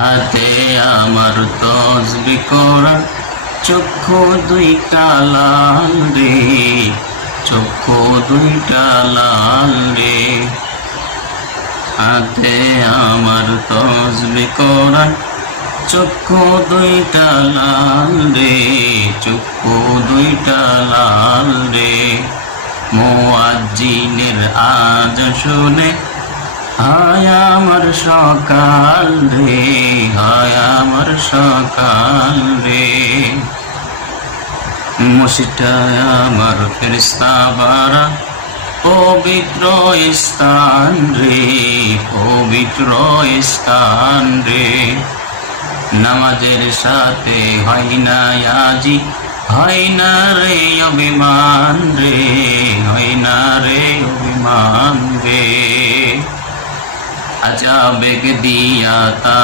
হাতে আমার তসবিহ কোরআন, চক্ষু দুইটা লাল রে, চক্ষু দুইটা লাল রে। হাতে আমার তসবিহ কোরআন, চক্ষু দুইটা লাল রে, চক্ষু দুইটা লাল রে। মুয়াজ্জিনের আযান শুনে হায় আমার সকাল রে, হায় আমার সকাল রে। মসজিদটায় আমার ফেরেশতা বারা, পবিত্র স্থান রে, পবিত্র স্থান রে। নামাজের সাথে হয় না আজি, হয় না রে অভিমান রে, হয় না রে অভিমান রে। আজাবেগ দিয়া তা